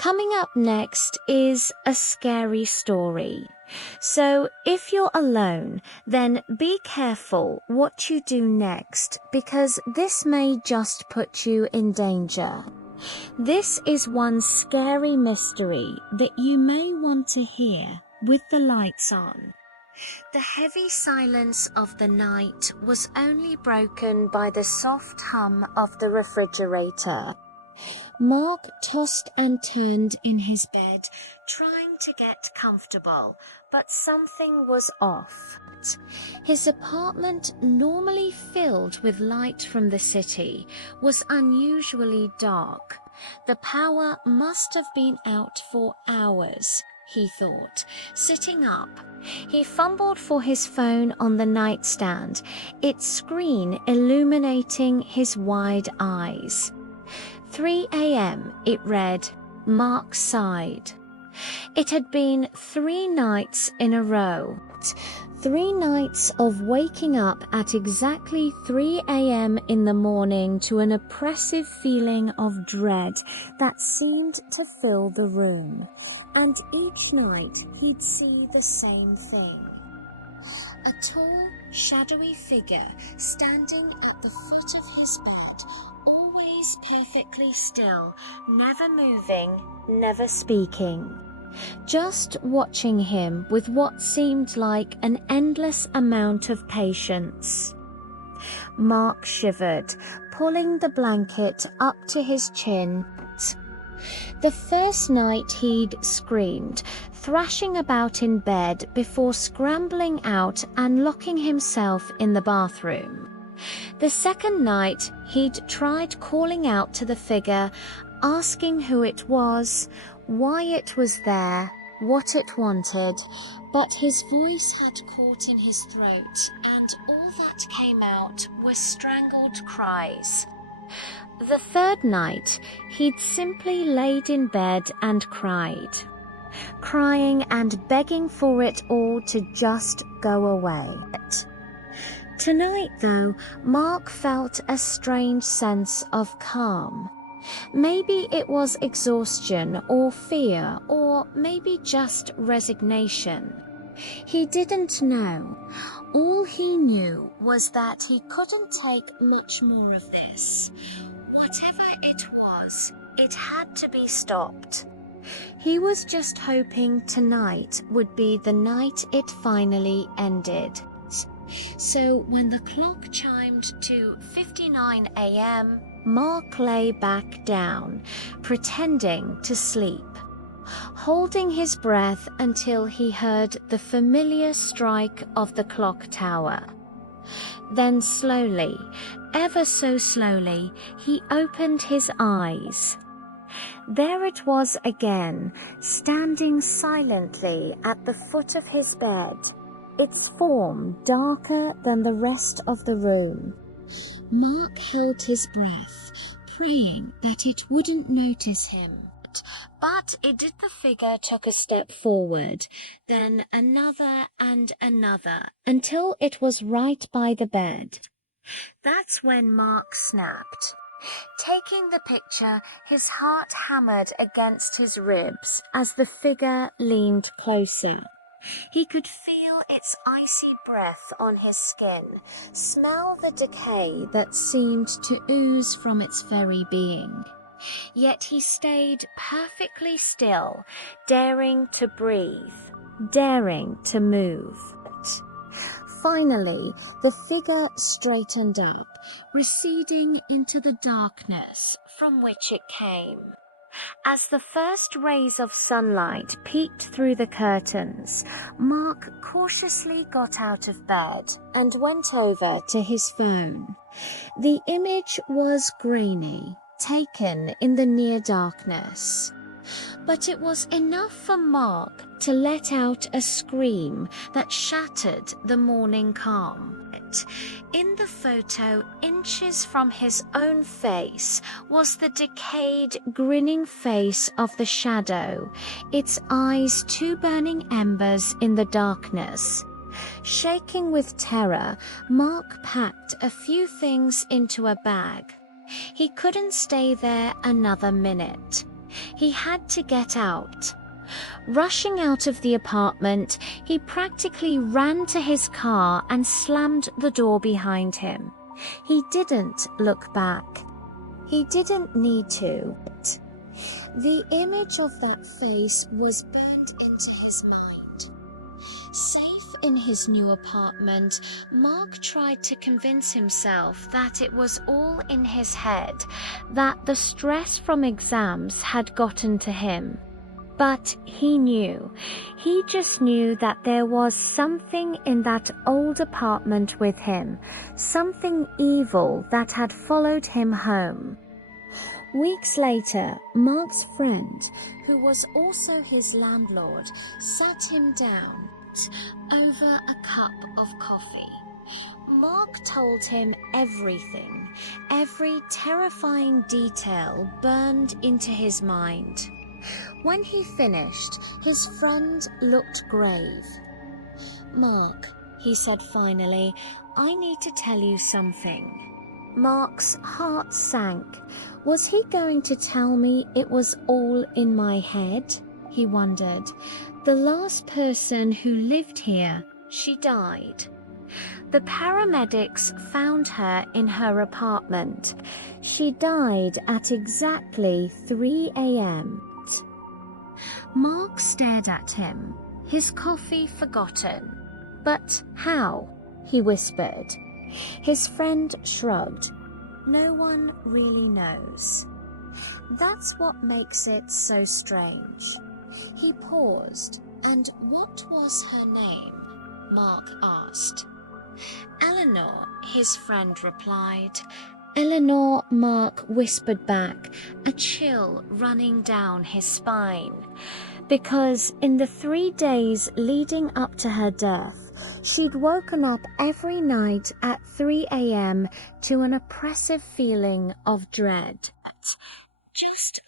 Coming up next is a scary story. So if you're alone, then be careful what you do next because this may just put you in danger. This is one scary mystery that you may want to hear with the lights on. The heavy silence of the night was only broken by the soft hum of the refrigerator. Mark tossed and turned in his bed, trying to get comfortable, but something was off. His apartment, normally filled with light from the city, was unusually dark. The power must have been out for hours, he thought, sitting up. He fumbled for his phone on the nightstand, its screen illuminating his wide eyes. 3 a.m., it read. Mark sighed. It had been 3 nights in a row. 3 nights of waking up at exactly 3 a.m. in the morning to an oppressive feeling of dread that seemed to fill the room. And each night he'd see the same thing. A tall, shadowy figure standing at the foot of his bed, always perfectly still, never moving, never speaking. Just watching him with what seemed like an endless amount of patience. Mark shivered, pulling the blanket up to his chin. The first night he'd screamed, thrashing about in bed before scrambling out and locking himself in the bathroom. The second night he'd tried calling out to the figure, asking who it was, why it was there, what it wanted, but his voice had caught in his throat, and all that came out were strangled cries. The third night, he'd simply laid in bed and cried, crying and begging for it all to just go away. Tonight, though, Mark felt a strange sense of calm. Maybe it was exhaustion or fear, or maybe just resignation. He didn't know. All he knew was that he couldn't take much more of this. Whatever it was, it had to be stopped. He was just hoping tonight would be the night it finally ended. So when the clock chimed to 59 a.m., Mark lay back down, pretending to sleep, holding his breath until he heard the familiar strike of the clock tower. Then slowly, ever so slowly, he opened his eyes. There it was again, standing silently at the foot of his bed, its form darker than the rest of the room. Mark held his breath, praying that it wouldn't notice him. But it did. The figure took a step forward, then another and another, until it was right by the bed. That's when Mark snapped. Taking the picture, his heart hammered against his ribs as the figure leaned closer. He could feel its icy breath on his skin, smell the decay that seemed to ooze from its very being. Yet he stayed perfectly still, daring to breathe, daring to move. Finally, the figure straightened up, receding into the darkness from which it came. As the first rays of sunlight peeked through the curtains, Mark cautiously got out of bed and went over to his phone. The image was grainy, taken in the near darkness. But it was enough for Mark to let out a scream that shattered the morning calm. In the photo, inches from his own face, was the decayed, grinning face of the shadow, its eyes 2 burning embers in the darkness. Shaking with terror, Mark packed a few things into a bag. He couldn't stay there another minute. He had to get out. Rushing out of the apartment, he practically ran to his car and slammed the door behind him. He didn't look back. He didn't need to. The image of that face was burned into his mind. Safe in his new apartment, Mark tried to convince himself that it was all in his head, that the stress from exams had gotten to him. But he just knew that there was something in that old apartment with him, something evil that had followed him home. Weeks later, Mark's friend, who was also his landlord, sat him down over a cup of coffee. Mark told him everything. Every terrifying detail burned into his mind. When he finished, his friend looked grave. "Mark," he said finally, "I need to tell you something." Mark's heart sank. Was he going to tell me it was all in my head? He wondered. The last person who lived here, she died. The paramedics found her in her apartment. She died at exactly 3 a.m. Mark stared at him, his coffee forgotten. "But how?" he whispered. His friend shrugged. "No one really knows. That's what makes it so strange." He paused. "And what was her name?" Mark asked. "Eleanor," his friend replied. "Eleanor," Mark whispered back, a chill running down his spine. Because in the 3 days leading up to her death, she'd woken up every night at 3 a.m. to an oppressive feeling of dread. Just